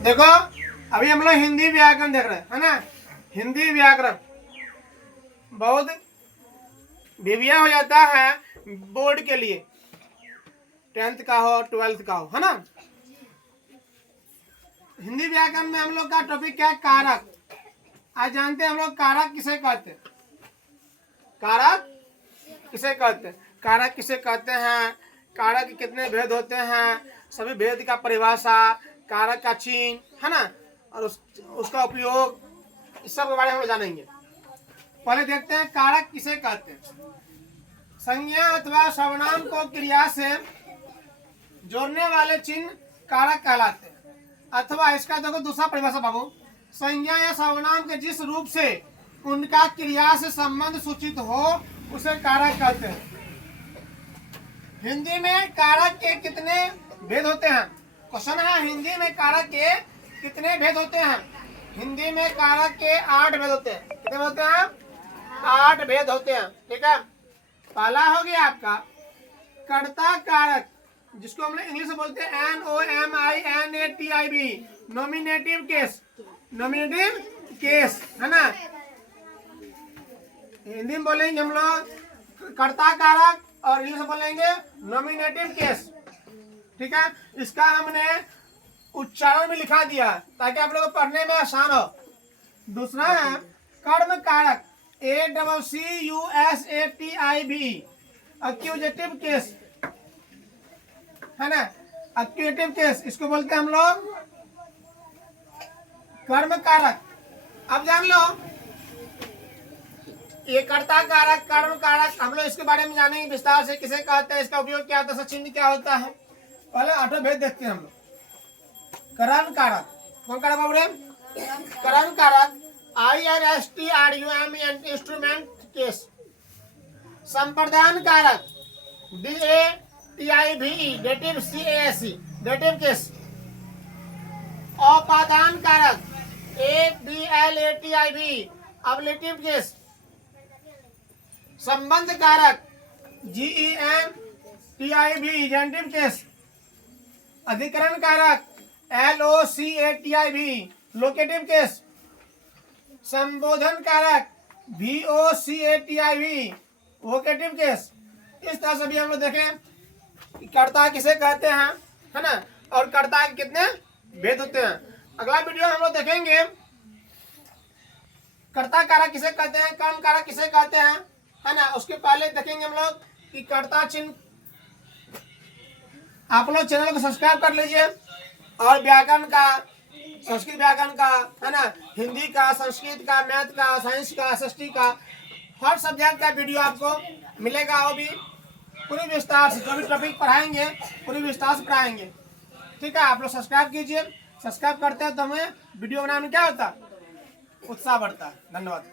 देखो अभी हम लोग हिंदी व्याकरण देख रहे हैं, है ना। हिंदी व्याकरण बहुत भिविया हो जाता है बोर्ड के लिए, 10th का हो 12th का हो, है ना। हिंदी व्याकरण में हम लोग का टॉपिक क्या है? कारक। आज जानते हैं हम लोग कारक किसे कहते हैं? कारक किसे कहते हैं? कारक किसे कहते हैं? कारक के कितने भेद होते हैं? सभी भेद का परिभाषा, कारक का चिन्ह, है ना, और उसका उपयोग, इस सब के बारे में हम जानेंगे। पहले देखते हैं कारक किसे कहते हैं। संज्ञा अथवा सर्वनाम को क्रिया से जोड़ने वाले चिन्ह कारक कहलाते हैं। अथवा इसका देखो दूसरा परिभाषा बाबू, संज्ञा या सर्वनाम के जिस रूप से उनका क्रिया से संबंध सूचित हो उसे कारक कहते हैं। हिंदी में कारक के कितने भेद होते हैं? क्वेश्चन है, हिंदी में कारक के कितने भेद होते हैं? हिंदी में कारक के 8 भेद होते हैं। कितने होते हैं? 8 भेद होते हैं। ठीक है, पहला हो गया आपका कर्ता कारक, जिसको हम लोग इंग्लिश में बोलते हैं NOMINATIV, nominative case. Nominative case, है ना। हिंदी में बोलेंगे हम लोग कर्ता कारक और इंग्लिश में बोलेंगे नॉमिनेटिव केस। ठीक है, इसका हमने उच्चारण में लिखा दिया ताकि आप लोगों को पढ़ने में आसान हो। दूसरा है कर्म कारक, ACCUSATIV, एक्यूजेटिव केस, है ना। एक्यूजेटिव केस इसको बोलते हैं हम लोग कर्म कारक। अब जान लो ये कर्ता कारक, कर्म कारक, हम लोग इसके बारे में जानेंगे विस्तार से, किसे कहते हैं, इसका उपयोग क्या होता है, चिन्ह क्या होता है। पहले 8 भेद देखते हैं हम लोग। करण कारक, कौन कारक बाबू रे? करण कारक, INSTRUMENT, इंस्ट्रूमेंट केस। संप्रदान कारक, DATIVE, dative CASE, dative case. अपादान कारक, ABLATIV, अबलेटिव केस। संबंध कारक, GENTIV, जेंटिव केस। अधिकरण कारक, LOCATIV, लोकेटिव केस। संबोधन कारक, VOCATIV, वोकेटिव केस। इस तरह से भी हम लोग देखें कर्ता किसे कहते हैं, है ना, और कर्ता के कितने भेद होते हैं। अगला वीडियो हम लोग देखेंगे कर्ता कारक किसे कहते हैं, कर्म कारक किसे कहते हैं, है ना। उसके पहले देखेंगे हम लोग कि कर्ता चिन्ह। आप लोग चैनल को सब्सक्राइब कर लीजिए और व्याकरण का, संस्कृत व्याकरण का, है ना, हिंदी का, संस्कृत का, मैथ का, साइंस का, SST का, हर सब्जेक्ट का वीडियो आपको मिलेगा। वो भी पूरी विस्तार से, जो भी टॉपिक पढ़ाएंगे पूरी विस्तार से पढ़ाएंगे। ठीक है, आप लोग सब्सक्राइब कीजिए। सब्सक्राइब करते हैं तो हमें वीडियो बनाने में क्या होता है, उत्साह बढ़ता है। धन्यवाद।